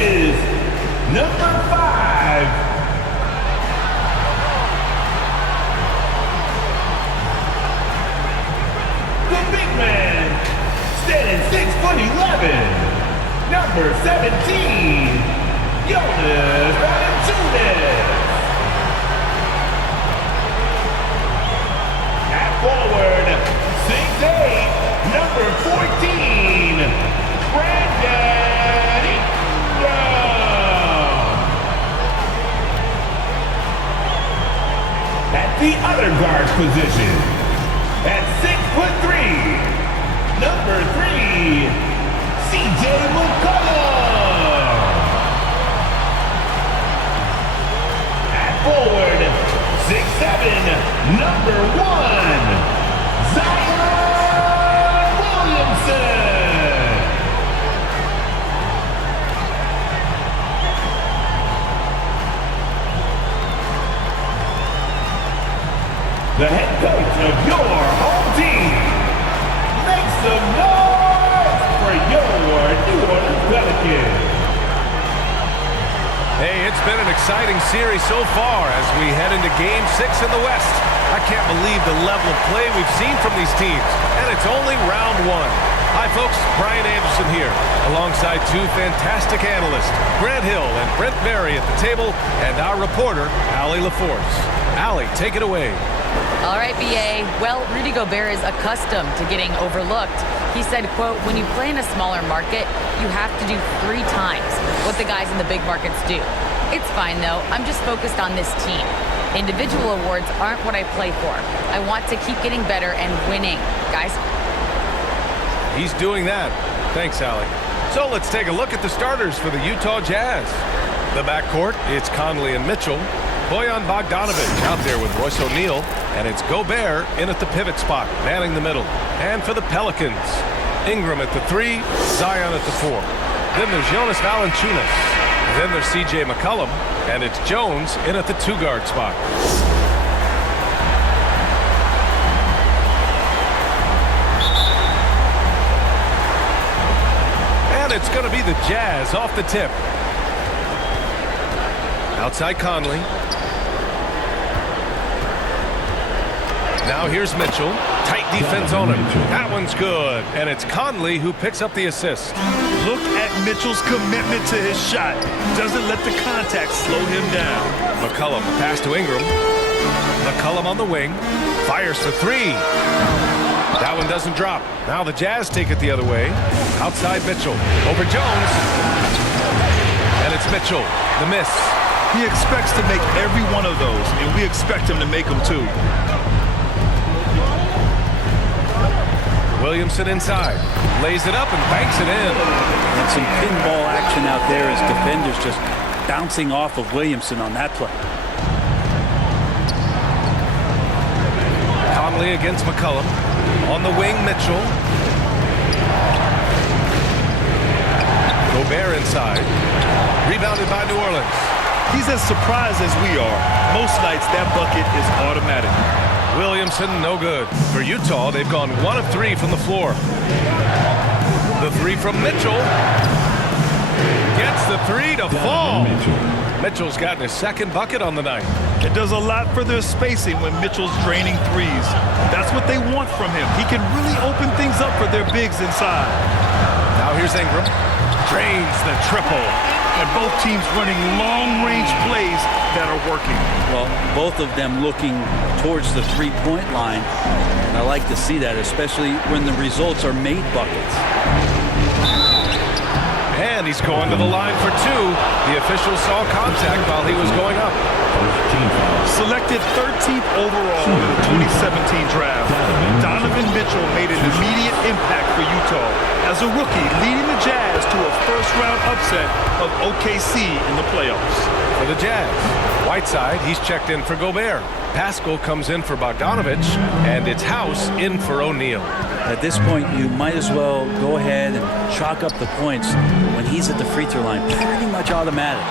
is number 5. The big man, standing 6'11", number 17, Jonas Valanciunas. At forward, 6'8", number 14, Brandon Ingram. At the other guard position, at 6'3", number 3, CJ McCollum. At forward, 6'7", number 1, Zion Williamson. The head coach of your home team. Make some noise for your New Orleans Pelicans. Hey, it's been an exciting series so far as we head into Game 6 in the West. I can't believe the level of play we've seen from these teams, and it's only round 1. Hi, folks. Brian Anderson here, alongside two fantastic analysts, Grant Hill and Brent Berry at the table, and our reporter, Allie LaForce. Allie, take it away. All right, BA. Well, Rudy Gobert is accustomed to getting overlooked. He said, quote, when you play in a smaller market, you have to do 3 times what the guys in the big markets do. It's fine, though. I'm just focused on this team. Individual awards aren't what I play for. I want to keep getting better and winning. Guys? He's doing that. Thanks, Allie. So let's take a look at the starters for the Utah Jazz. The backcourt, it's Conley and Mitchell. Bojan Bogdanovic out there with Royce O'Neal, and it's Gobert in at the pivot spot, manning the middle. And for the Pelicans, Ingram at the 3, Zion at the 4. Then there's Jonas Valanciunas. Then there's CJ McCollum, and it's Jones in at the 2-guard spot. And it's going to be the Jazz off the tip. Outside Conley. Now here's Mitchell. Tight defense on him. That one's good. And it's Conley who picks up the assist. Look at Mitchell's commitment to his shot. Doesn't let the contact slow him down. McCollum, pass to Ingram. McCollum on the wing. Fires for 3. That one doesn't drop. Now the Jazz take it the other way. Outside Mitchell. Over Jones. And it's Mitchell. The miss. He expects to make every one of those, and we expect him to make them too. Williamson inside. Lays it up and banks it in. And some pinball action out there as defenders just bouncing off of Williamson on that play. Conley against McCollum. On the wing, Mitchell. Gobert inside. Rebounded by New Orleans. He's as surprised as we are. Most nights, that bucket is automatic. Williamson, no good. For Utah, they've gone 1 of 3 from the floor. The 3 from Mitchell. Gets the 3 to fall. Mitchell's gotten his 2nd bucket on the night. It does a lot for their spacing when Mitchell's draining threes. That's what they want from him. He can really open things up for their bigs inside. Now here's Ingram. Drains the triple. And both teams running long-range plays that are working. Well, both of them looking towards the three-point line. And I like to see that, especially when the results are made buckets. And he's going to the line for 2. The official saw contact while he was going up. Selected 13th overall in the 2017 draft, Donovan Mitchell made an immediate impact for Utah as a rookie, leading the Jazz to a first-round upset of OKC in the playoffs. For the Jazz, Whiteside, he's checked in for Gobert. Pascal comes in for Bogdanovic, and it's House in for O'Neal. At this point, you might as well go ahead and chalk up the points when he's at the free throw line. Pretty much automatic.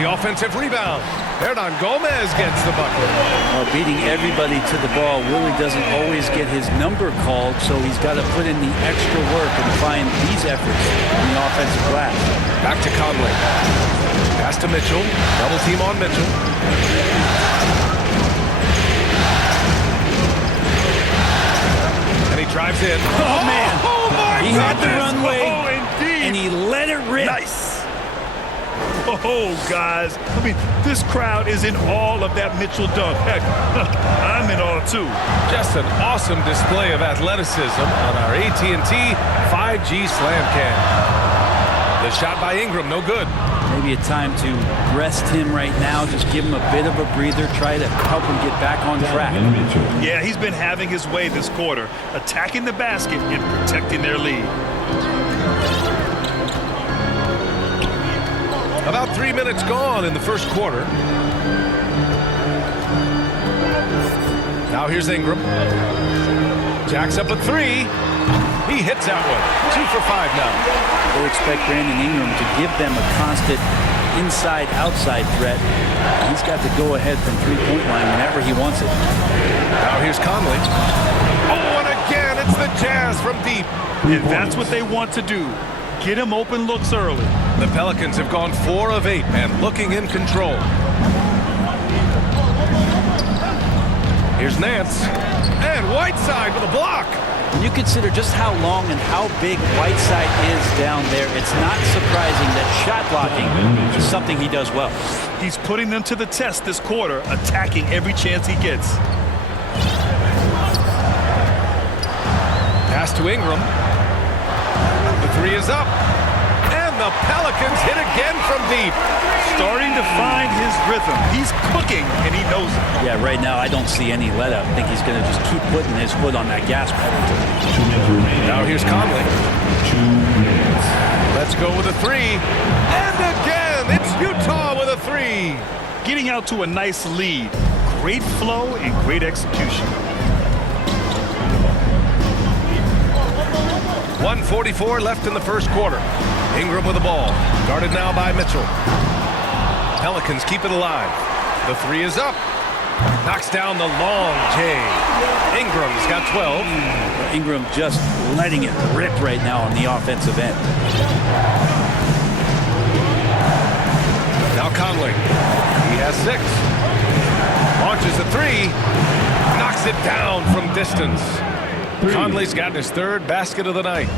The offensive rebound. Hernan Gomez gets the bucket. Well, beating everybody to the ball, Willie doesn't always get his number called, so he's got to put in the extra work and find these efforts in the offensive glass. Back to Conley. Pass to Mitchell. Double team on Mitchell. And he drives in. Oh, man. Oh, my He had the goodness. runway, Oh, indeed. and he let it rip. Nice. Oh, guys. I mean, this crowd is in awe of that Mitchell dunk. Heck, I'm in awe, too. Just an awesome display of athleticism on our AT&T 5G Slam Cam. The shot by Ingram, no good. Maybe a time to rest him right now. Just give him a bit of a breather. Try to help him get back on track. Yeah, he's been having his way this quarter, attacking the basket and protecting their lead. About 3 minutes gone in the first quarter. Now here's Ingram. Jacks up a three. He hits that one. 2 for 5 now. They'll expect Brandon Ingram to give them a constant inside-outside threat. He's got to go ahead from three-point line whenever he wants it. Now here's Conley. Oh, and again, it's the Jazz from deep. And that's what they want to do. Get him open looks early. The Pelicans have gone 4 of 8 and looking in control. Here's Nance. And Whiteside with a block. When you consider just how long and how big Whiteside is down there, it's not surprising that shot blocking is something he does well. He's putting them to the test this quarter, attacking every chance he gets. Pass to Ingram. The three is up. And the Pelicans hit again from deep. Starting to find his rhythm. He's cooking, and he knows it. Yeah, right now I don't see any let up. I think he's going to just keep putting his foot on that gas pedal. Now here's Conley. Let's go with a three. And again, it's Utah with a three. Getting out to a nice lead. Great flow and great execution. 1:44 left in the first quarter. Ingram with the ball. Guarded now by Mitchell. Pelicans keep it alive. The three is up. Knocks down the long J. Ingram's got 12. Ingram just letting it rip right now on the offensive end. Now Conley. He has 6. Launches a three. Knocks it down from distance. Conley's gotten his 3rd basket of the night.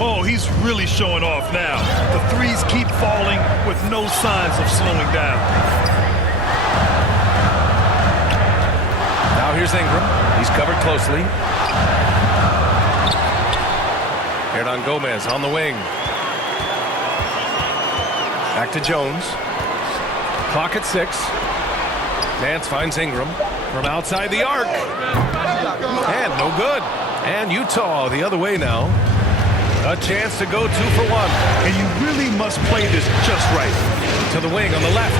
Oh, he's really showing off now. The threes keep falling with no signs of slowing down. Now here's Ingram. He's covered closely. Hernan Gomez on the wing. Back to Jones. Clock at 6. Nance finds Ingram from outside the arc. And no good. And Utah the other way now. A chance to go 2 for 1. And you really must play this just right. To the wing on the left.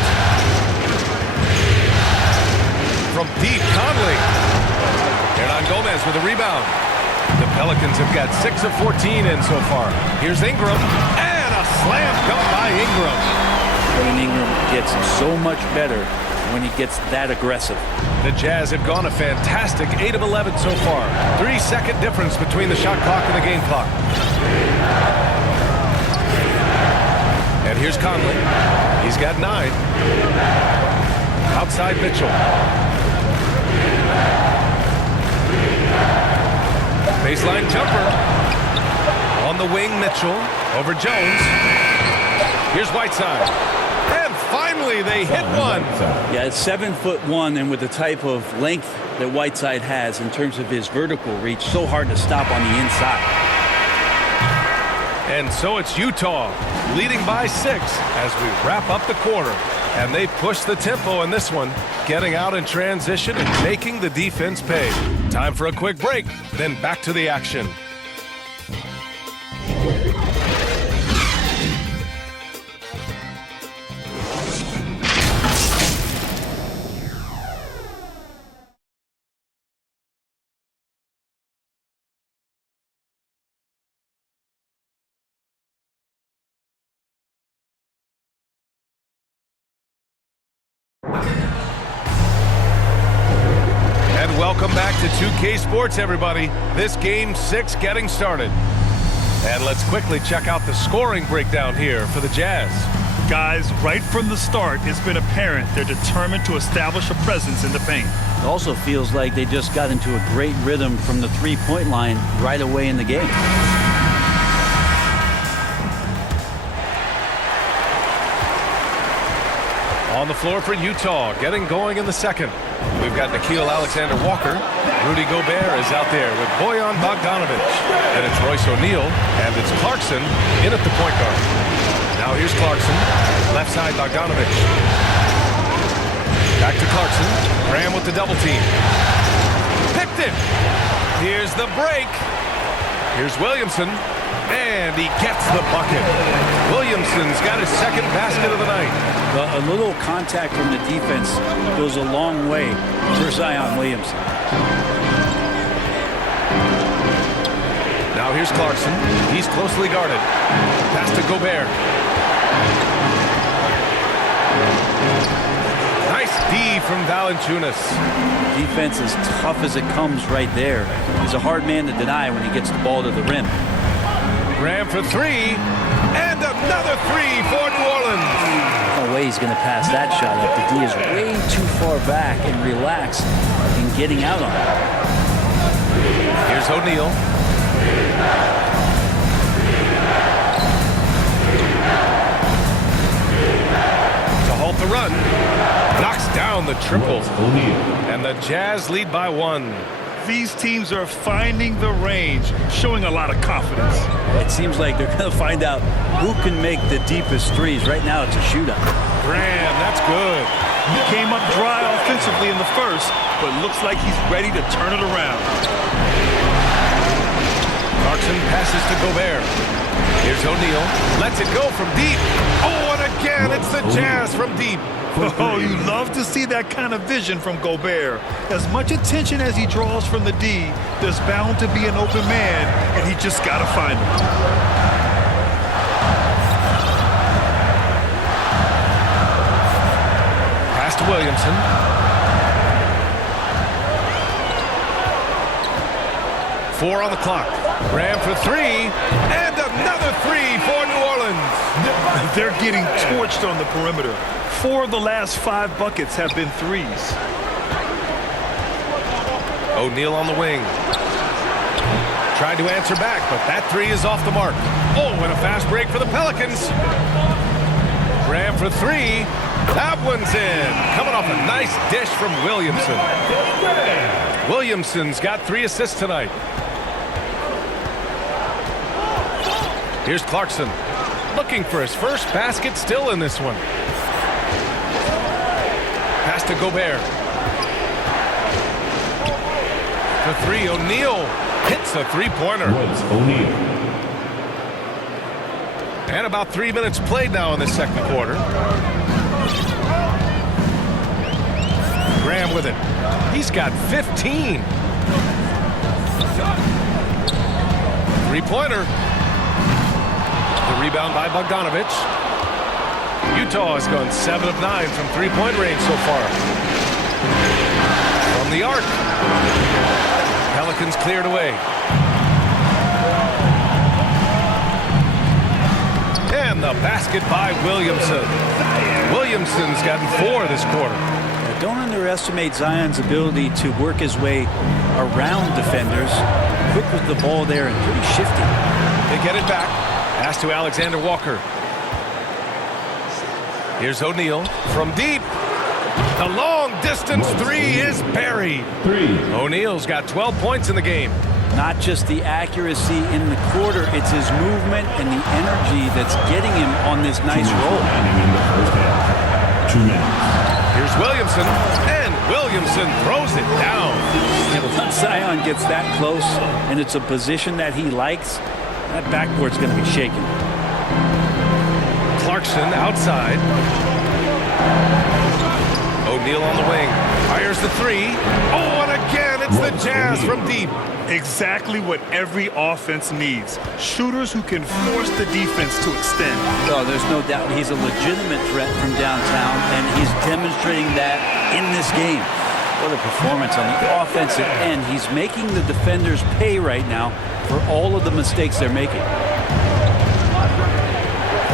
From deep, Conley. Hernan Gomez with a rebound. The Pelicans have got 6 of 14 in so far. Here's Ingram. And a slam dunk by Ingram. Brandon Ingram gets so much better when he gets that aggressive. The Jazz have gone a fantastic 8 of 11 so far. 3-second difference between the shot clock and the game clock. And here's Conley. He's got 9. Outside Mitchell. Baseline jumper. On the wing, Mitchell. Over Jones. Here's Whiteside. And finally, they hit one. Yeah, it's 7'1", and with the type of length that Whiteside has in terms of his vertical reach, so hard to stop on the inside. And so it's Utah leading by 6 as we wrap up the quarter. And they push the tempo in this one, getting out in transition and making the defense pay. Time for a quick break, then back to the action. And welcome back to 2K Sports, everybody. This game 6 getting started. And let's quickly check out the scoring breakdown here for the Jazz. Guys, right from the start, it's been apparent they're determined to establish a presence in the paint. It also feels like they just got into a great rhythm from the three-point line right away in the game. On the floor for Utah, getting going in the second. We've got Nickeil Alexander-Walker. Rudy Gobert is out there with Bojan Bogdanovic. And it's Royce O'Neal, and it's Clarkson in at the point guard. Now here's Clarkson, left side Bogdanovic. Back to Clarkson, Graham with the double team. Picked it! Here's the break. Here's Williamson, and he gets the bucket. Williamson's got his second basket of the night. A little contact from the defense goes a long way for Zion Williamson. Now here's Clarkson. He's closely guarded. Pass to Gobert. Nice D from Valanciunas. Defense is tough as it comes right there. He's a hard man to deny when he gets the ball to the rim. Graham for three. And another three for New Orleans. No way he's going to pass that shot up. The D is way too far back and relaxed in getting out on it. Here's O'Neal. To halt the run. Knocks down the triple. And the Jazz lead by one. These teams are finding the range, showing a lot of confidence. It seems like they're going to find out who can make the deepest threes. Right now, it's a shootout. Graham, that's good. He came up dry offensively in the first, but looks like he's ready to turn it around. Clarkson passes to Gobert. Here's O'Neal. Lets it go from deep. Oh, and again, it's the Jazz from deep. Oh, you love to see that kind of vision from Gobert. As much attention as he draws from the D, there's bound to be an open man, and he just got to find him. Pass to Williamson. Four on the clock. Graham for three, and another three for New Orleans. They're getting torched on the perimeter. 4 of the last 5 buckets have been threes. O'Neal on the wing. Tried to answer back, but that three is off the mark. Oh, and a fast break for the Pelicans. Graham for three. That one's in. Coming off a nice dish from Williamson. Williamson's got 3 assists tonight. Here's Clarkson. Looking for his first basket, still in this one. Pass to Gobert. For three, O'Neal hits a three-pointer. And about 3 minutes played now in the second quarter. Graham with it. He's got 15. Three-pointer. The rebound by Bogdanovic. Utah has gone 7 of 9 from three-point range so far. From the arc. Pelicans cleared away. And the basket by Williamson. Williamson's gotten 4 this quarter. Don't underestimate Zion's ability to work his way around defenders. Quick with the ball there and pretty shifty. They get it back. Pass to Alexander-Walker. Here's O'Neal from deep. The long-distance three is buried. O'Neal's got 12 points in the game. Not just the accuracy in the quarter, it's his movement and the energy that's getting him on this nice roll. Here's Williamson, and Williamson throws it down. And once Zion gets that close, and it's a position that he likes, that backcourt's going to be shaking. Clarkson outside. O'Neal on the wing. Fires the three. Oh, and again, it's the Jazz from deep. Exactly what every offense needs. Shooters who can force the defense to extend. Oh, there's no doubt he's a legitimate threat from downtown, and he's demonstrating that in this game. What a performance on the offensive end. He's making the defenders pay right now for all of the mistakes they're making.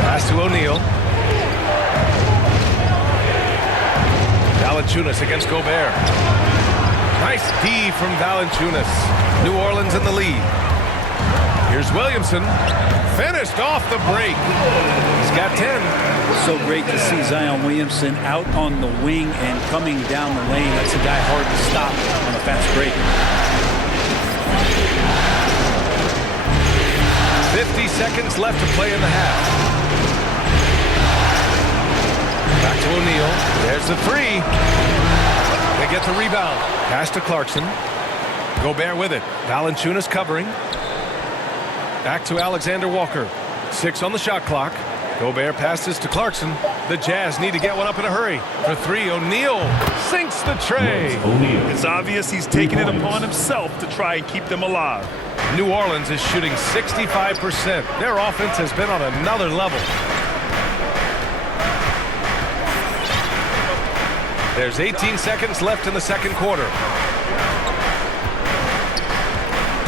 Pass to O'Neal. Valanciunas against Gobert. Nice D from Valanciunas. New Orleans in the lead. Here's Williamson. Finished off the break. He's got 10. So great to see Zion Williamson out on the wing and coming down the lane. That's a guy hard to stop on a fast break. 50 seconds left to play in the half. Back to O'Neal. There's the three. They get the rebound. Pass to Clarkson. Gobert with it. Valanciunas covering. Back to Alexander Walker. 6 on the shot clock. Gobert passes to Clarkson. The Jazz need to get one up in a hurry. For three, O'Neal sinks the tray. It's obvious he's taking it upon himself to try and keep them alive. New Orleans is shooting 65%. Their offense has been on another level. There's 18 seconds left in the second quarter.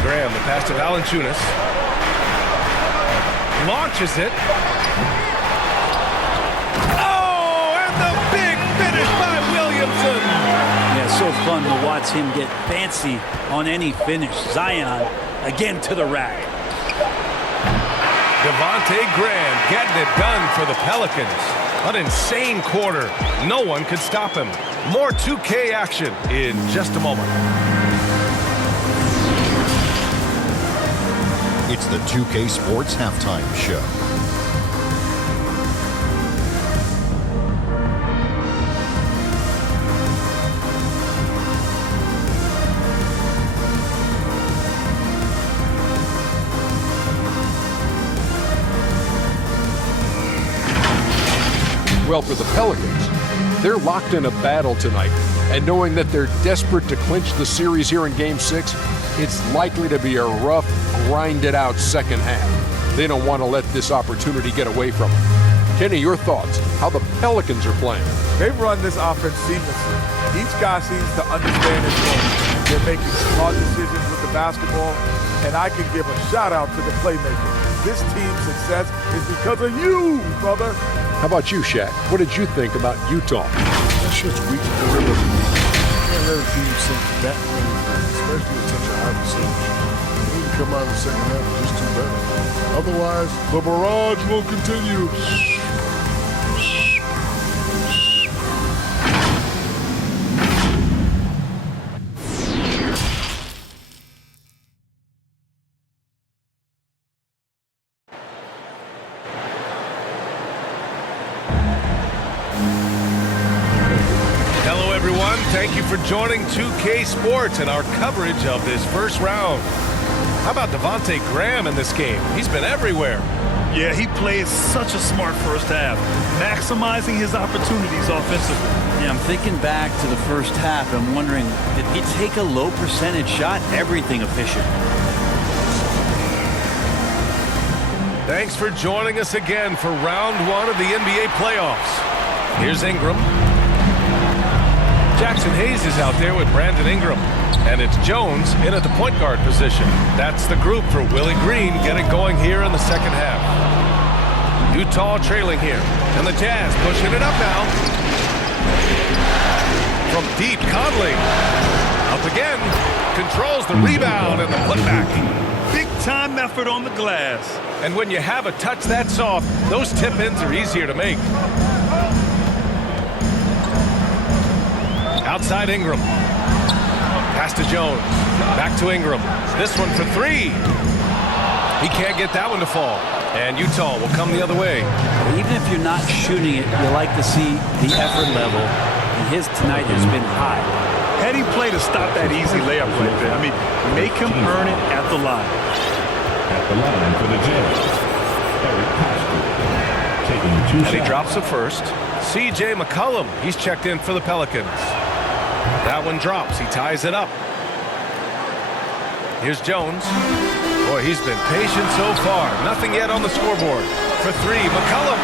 Graham, the pass to Valanciunas. Launches it. Oh, and the big finish by Williamson. Yeah, so fun to watch him get fancy on any finish. Zion again to the rack. Devontae Graham getting it done for the Pelicans. An insane quarter. No one could stop him. More 2K action in just a moment. It's the 2K Sports Halftime Show. Well, for the Pelicans, they're locked in a battle tonight. And knowing that they're desperate to clinch the series here in Game 6, it's likely to be a rough, grinded-out second half. They don't want to let this opportunity get away from them. Kenny, your thoughts? How the Pelicans are playing? They've run this offense seamlessly. Each guy seems to understand his role. They're making smart decisions with the basketball, and I can give a shout-out to the playmakers. This team's success is because of you, brother. How about you, Shaq? What did you think about Utah? That shit's weak to deliver. You can't let a team sink that many points, especially with such a high percentage. They need to come out in the second half and just do better. Otherwise, the barrage will continue. Thank you for joining 2K Sports and our coverage of this first round. How about Devontae Graham in this game? He's been everywhere. Yeah, he played such a smart first half, maximizing his opportunities offensively. Yeah, I'm thinking back to the first half. I'm wondering, did he take a low percentage shot? Everything efficient. Thanks for joining us again for round one of the NBA playoffs. Here's Ingram. Jackson Hayes is out there with Brandon Ingram. And it's Jones in at the point guard position. That's the group for Willie Green getting going here in the second half. Utah trailing here. And the Jazz pushing it up now. From deep, Conley. Up again. Controls the rebound and the putback. Big time effort on the glass. And when you have a touch that soft, those tip-ins are easier to make. Outside Ingram. Pass to Jones. Back to Ingram. This one for three. He can't get that one to fall. And Utah will come the other way. Even if you're not shooting it, you like to see the effort level. And his tonight has been high. Heady play to stop that easy layup right there. I mean, make him earn it at the line. At the line for the Jazz, Eric Pastor taking 2 shots. And he drops the first. C.J. McCollum, he's checked in for the Pelicans. That one drops. He ties it up. Here's Jones. Boy, he's been patient so far. Nothing yet on the scoreboard. For three, McCollum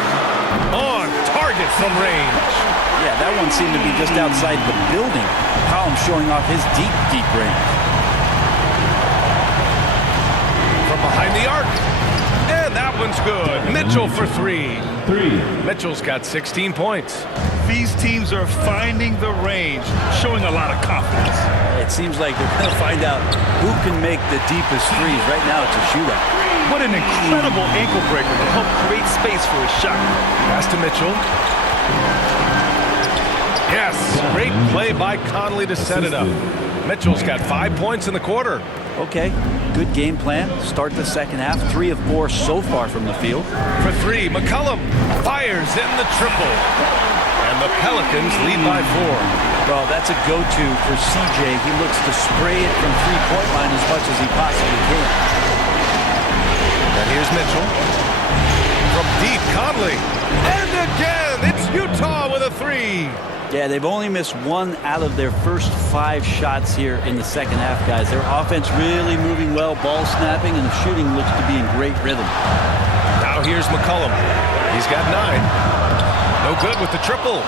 on target from range. Yeah, that one seemed to be just outside the building. McCollum showing off his deep, deep range. From behind the arc. And that one's good. Mitchell for three. Mitchell's got 16 points. These teams are finding the range, showing a lot of confidence. It seems like they're going to find out who can make the deepest threes. Right now, it's a shootout. What an incredible ankle breaker to help create space for a shot. Pass to Mitchell. Yes, great play by Conley to set it up. Mitchell's got 5 points in the quarter. Okay, good game plan. Start the second half. 3 of 4 so far from the field. For three, McCollum fires in the triple. And the Pelicans lead by 4. Well, that's a go-to for CJ. He looks to spray it from three-point line as much as he possibly can. And here's Mitchell. From deep, Conley. And again, it's Utah with a 3. Yeah, they've only missed 1 out of their first 5 shots here in the second half, guys. Their offense really moving well, ball snapping, and the shooting looks to be in great rhythm. Now here's McCollum. He's got 9. No good with the triple.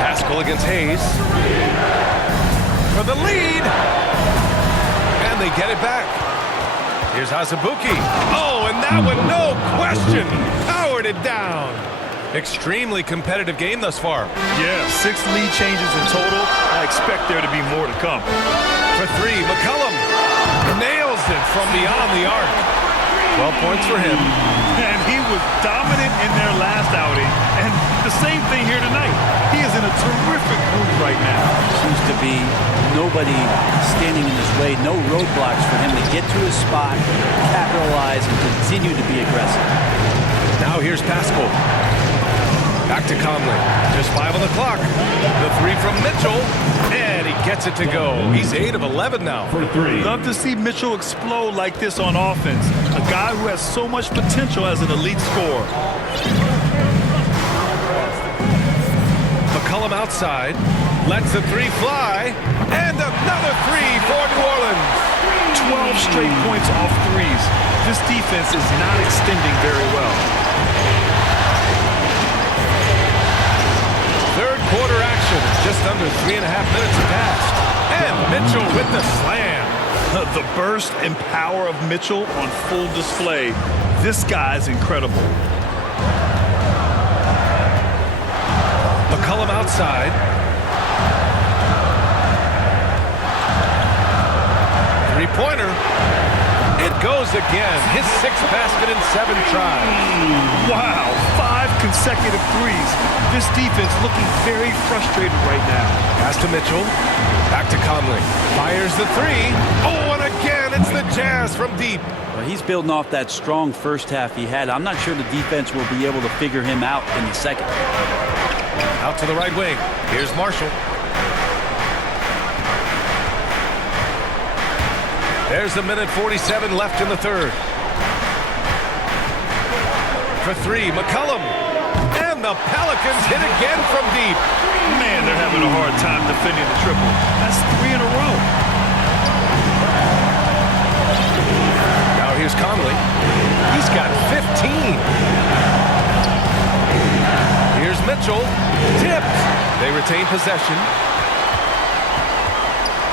Pascal against Hayes. For the lead. And they get it back. Here's Azubuike. Oh, and that one, no question, powered it down. Extremely competitive game thus far. Yeah, 6 lead changes in total. I expect there to be more to come. For three, McCollum nails it from beyond the arc. 12 points for him. And he was dominant in their last outing. And the same thing here tonight. He is in a terrific mood right now. Seems to be nobody standing in his way. No roadblocks for him to get to his spot, capitalize, and continue to be aggressive. Now here's Pascal. Back to Conley. Just 5 on the clock. The 3 from Mitchell. And he gets it to go. He's 8 of 11 now. For 3. Love to see Mitchell explode like this on offense. A guy who has so much potential as an elite scorer. McCollum outside. Lets the 3 fly. And another 3 for New Orleans. 12 straight points off threes. This defense is not extending very well. Third quarter action. Just under 3.5 minutes have passed. And Mitchell with the slam. The burst and power of Mitchell on full display. This guy's incredible. McCollum outside. Three-pointer. It goes again. His 6th basket in 7 tries. Wow, 5 consecutive threes. This defense looking very frustrated right now. Pass to Mitchell. Back to Conley. Fires the 3. Oh, and again, it's the Jazz from deep. Well, he's building off that strong first half he had. I'm not sure the defense will be able to figure him out in the second. Out to the right wing. Here's Marshall. There's 1:47 left in the third. For 3, McCollum. And the Pelicans hit again from deep. Man, they're having a hard time defending the triple. That's 3 in a row. Now here's Conley. He's got 15. Here's Mitchell. Tipped. They retain possession.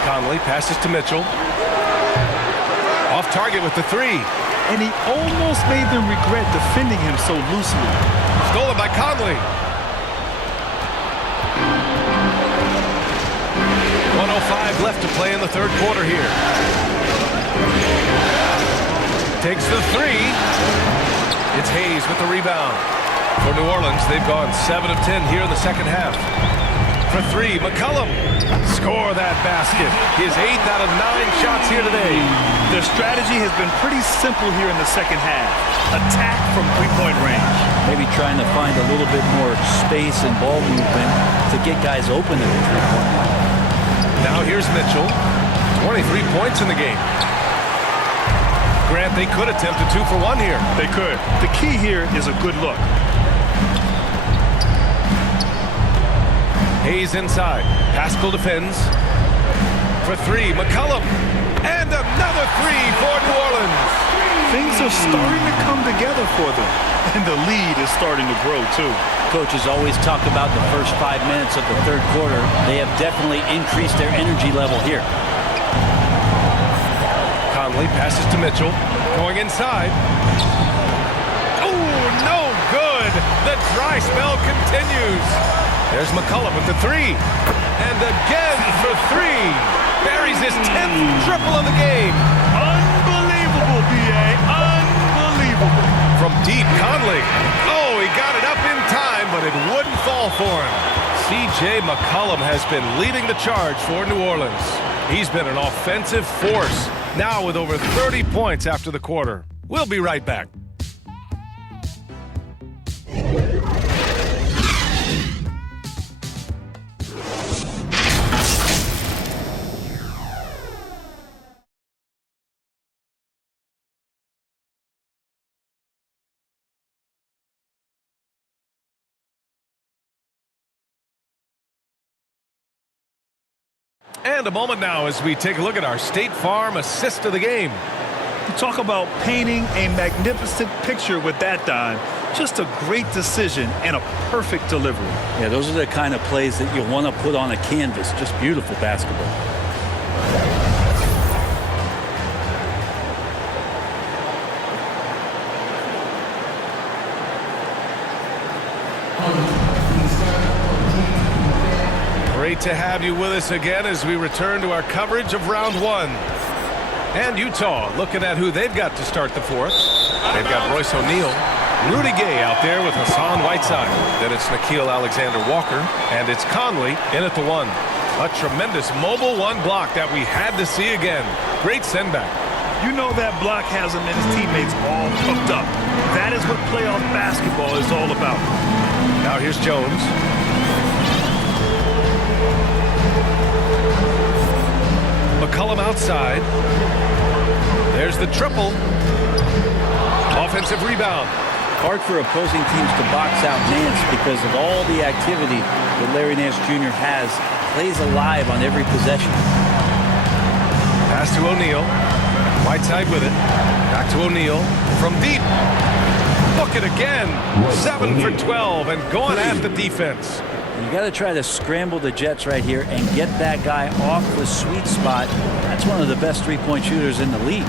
Conley passes to Mitchell. Off target with the 3. And he almost made them regret defending him so loosely. Stolen by Conley. 1:05 left to play in the third quarter here. Takes the 3. It's Hayes with the rebound. For New Orleans, they've gone 7 of 10 here in the second half. For 3, McCollum. Score that basket. His 8th out of 9 shots here today. Their strategy has been pretty simple here in the second half. Attack from three-point range. Maybe trying to find a little bit more space and ball movement to get guys open at the three-point line. Now here's Mitchell. 23 points in the game. Grant, they could attempt a 2 for 1 here. They could. The key here is a good look. Hayes inside. Pascal defends. For 3, McCollum. And another 3 for New Orleans. Things are starting to come together for them. And the lead is starting to grow, too. Coaches always talk about the first 5 minutes of the third quarter. They have definitely increased their energy level here. Conley passes to Mitchell. Going inside. Oh, no good. The dry spell continues. There's McCollum with the three. And again for three. Buries his 10th triple of the game. Unbelievable, B.A. Unbelievable. From deep, Conley. Oh, he got it up in time, but it wouldn't fall for him. C.J. McCollum has been leading the charge for New Orleans. He's been an offensive force, now with over 30 points after the quarter. We'll be right back. And a moment now as we take a look at our State Farm assist of the game. You talk about painting a magnificent picture with that dime. Just a great decision and a perfect delivery. Yeah, those are the kind of plays that you want to put on a canvas. Just beautiful basketball. Great to have you with us again as we return to our coverage of round one. And Utah looking at who they've got to start the fourth. They've got Royce O'Neal, Rudy Gay out there with Hassan Whiteside. Then it's Nickeil Alexander-Walker, and it's Conley in at the one. A tremendous mobile one block that we had to see again. Great send-back. You know that block has him and his teammates all hooked up. That is what playoff basketball is all about. Now here's Jones. McCollum outside. There's the triple. Offensive rebound. Hard for opposing teams to box out Nance because of all the activity that Larry Nance Jr. has. Plays alive on every possession. Pass to O'Neal. Whiteside with it. Back to O'Neal. From deep. Book it again. 7 for 12 and going at the defense. You got to try to scramble the Jets right here and get that guy off the sweet spot. That's one of the best three-point shooters in the league.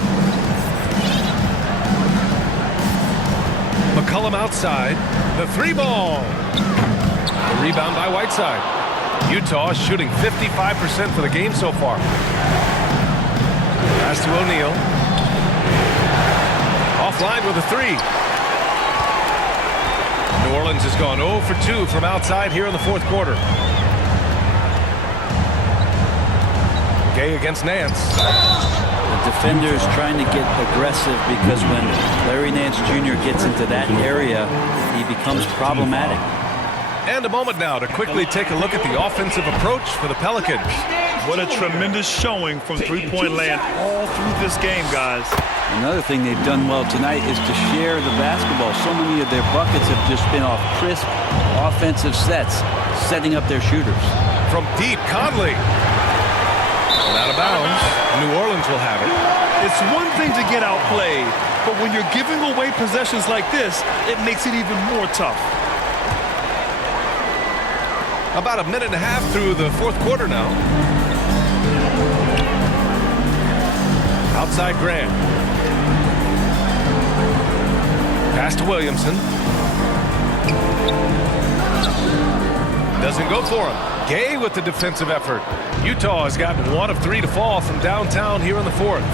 McCollum outside. The three ball. The rebound by Whiteside. Utah shooting 55% for the game so far. Pass to O'Neal. Offline with a three. New Orleans has gone 0 for 2 from outside here in the fourth quarter. Gay against Nance. The defender's trying to get aggressive because when Larry Nance Jr. gets into that area, he becomes problematic. And a moment now to quickly take a look at the offensive approach for the Pelicans. What a tremendous showing from three-point land all through this game, guys. Another thing they've done well tonight is to share the basketball. So many of their buckets have just been off crisp offensive sets, setting up their shooters. From deep, Conley. And out of bounds. New Orleans will have it. It's one thing to get outplayed, but when you're giving away possessions like this, it makes it even more tough. About a minute and a half through the fourth quarter now. Outside Grant. Pass to Williamson. Doesn't go for him. Gay with the defensive effort. Utah has gotten 1 of 3 to fall from downtown here in the fourth.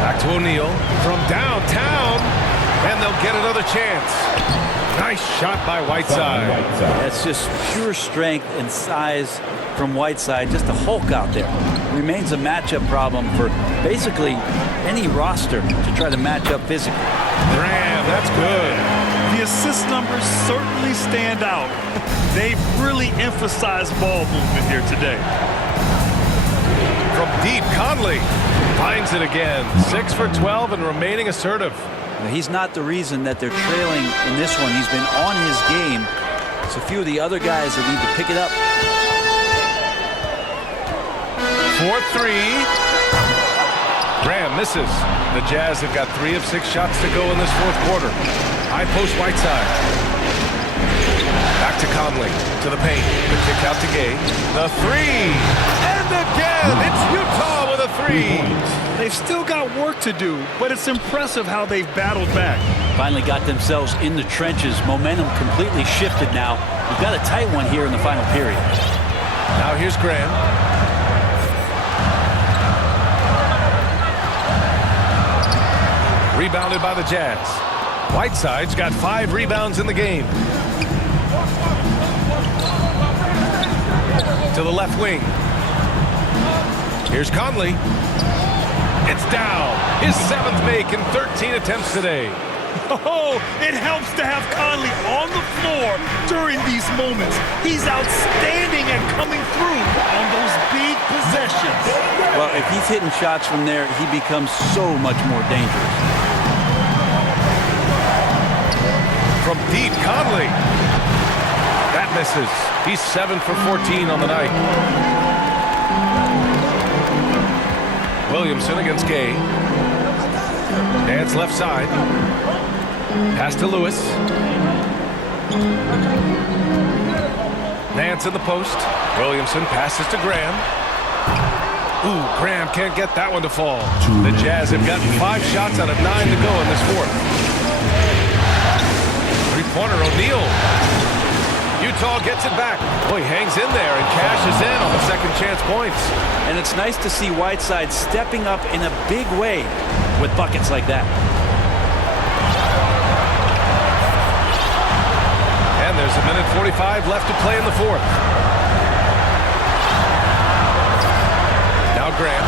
Back to O'Neal from downtown, and they'll get another chance. Nice shot by Whiteside. That's just pure strength and size from Whiteside. Just a Hulk out there. Remains a matchup problem for basically any roster to try to match up physically. Graham, that's good. The assist numbers certainly stand out. They've really emphasized ball movement here today. From deep, Conley finds it again. 6 for 12 and remaining assertive. He's not the reason that they're trailing in this one. He's been on his game. It's a few of the other guys that need to pick it up. 4-3. Graham misses. The Jazz have got 3 of 6 shots to go in this fourth quarter. High post Whiteside. Back to Conley. To the paint. The kick out to Gay. The three. And again, it's Utah with a three. They've still got work to do, but it's impressive how they've battled back. Finally got themselves in the trenches. Momentum completely shifted now. We've got a tight one here in the final period. Now here's Graham. Rebounded by the Jazz. Whiteside's got 5 rebounds in the game. To the left wing. Here's Conley. It's down. His 7th make in 13 attempts today. Oh, it helps to have Conley on the floor during these moments. He's outstanding at coming through on those big possessions. Well, if he's hitting shots from there, he becomes so much more dangerous. From deep, Conley. That misses. He's 7 for 14 on the night. Williamson against Gay. Dance left side. Pass to Lewis. Nance in the post. Williamson passes to Graham. Ooh, Graham can't get that one to fall. The Jazz have gotten 5 shots out of 9 to go in this fourth. Three-pointer, O'Neal. Utah gets it back. Boy, he hangs in there and cashes in on the second chance points. And it's nice to see Whiteside stepping up in a big way with buckets like that. And there's a minute 45 left to play in the fourth. Now Graham.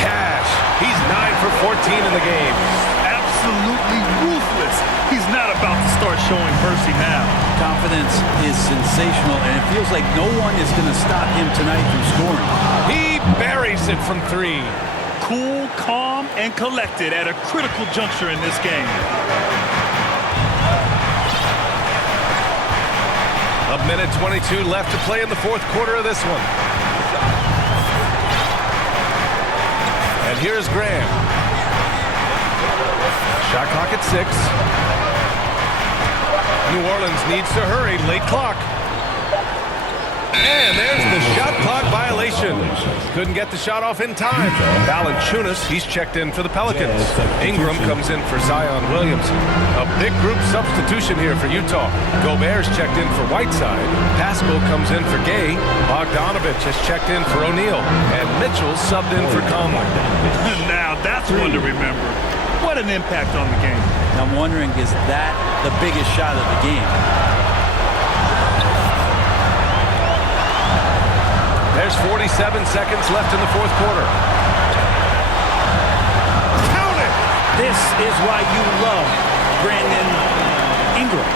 Cash. He's 9 for 14 in the game. Absolutely ruthless. He's not about to start showing mercy now. Confidence is sensational, and it feels like no one is going to stop him tonight from scoring. He buries it from 3. Cool, calm, and collected at a critical juncture in this game. A minute 22 left to play in the fourth quarter of this one. And here's Graham. Shot clock at 6. New Orleans needs to hurry. Late clock. And there's the shot clock violation. Couldn't get the shot off in time. Valanciunas, he's checked in for the Pelicans. Ingram comes in for Zion Williamson. A big group substitution here for Utah. Gobert's checked in for Whiteside. Pascal comes in for Gay. Bogdanovich has checked in for O'Neal. And Mitchell subbed in for Conley. Now that's one to remember. What an impact on the game. I'm wondering, is that the biggest shot of the game? There's 47 seconds left in the fourth quarter. Count it! This is why you love Brandon Ingram.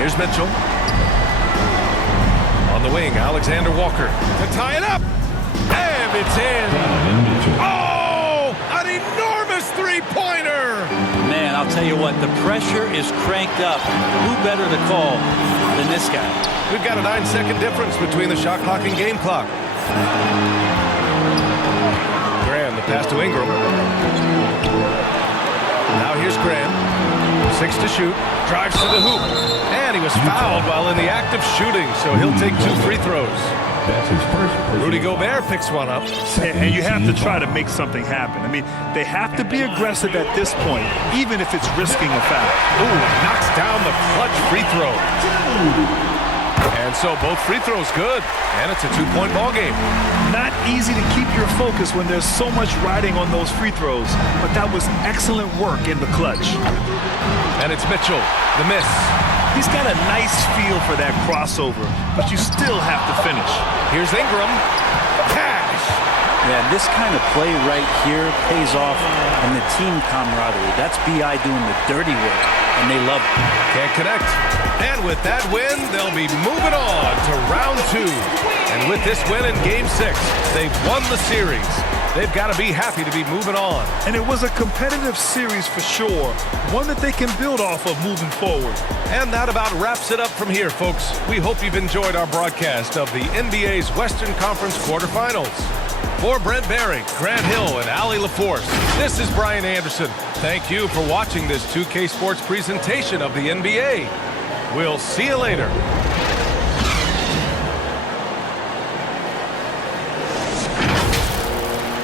Here's Mitchell. On the wing, Alexander Walker to tie it up. And it's in. Oh, an enormous three-pointer. Man, I'll tell you what, the pressure is cranked up. Who better to call than this guy? We've got a 9-second difference between the shot clock and game clock. Graham, the pass to Ingram. Now here's Graham. 6 to shoot. Drives to the hoop. And he was fouled while in the act of shooting, so he'll take 2 free throws. That's his first. Rudy Gobert picks one up. And you have to try to make something happen. I mean, they have to be aggressive at this point, even if it's risking a foul. Ooh, knocks down the clutch free throw. And so both free throws good. And it's a 2-point ball game. Not easy to keep your focus when there's so much riding on those free throws, but that was excellent work in the clutch. And it's Mitchell, the miss. He's got a nice feel for that crossover, but you still have to finish. Here's Ingram. Cash. Yeah, this kind of play right here pays off in the team camaraderie. That's B.I. doing the dirty work, and they love it. Can't connect. And with that win, they'll be moving on to round 2. And with this win in Game 6, they've won the series. They've got to be happy to be moving on. And it was a competitive series for sure, one that they can build off of moving forward. And that about wraps it up from here, folks. We hope you've enjoyed our broadcast of the NBA's Western Conference quarterfinals. For Brent Barry, Grant Hill, and Allie LaForce, this is Brian Anderson. Thank you for watching this 2K Sports presentation of the NBA. We'll see you later.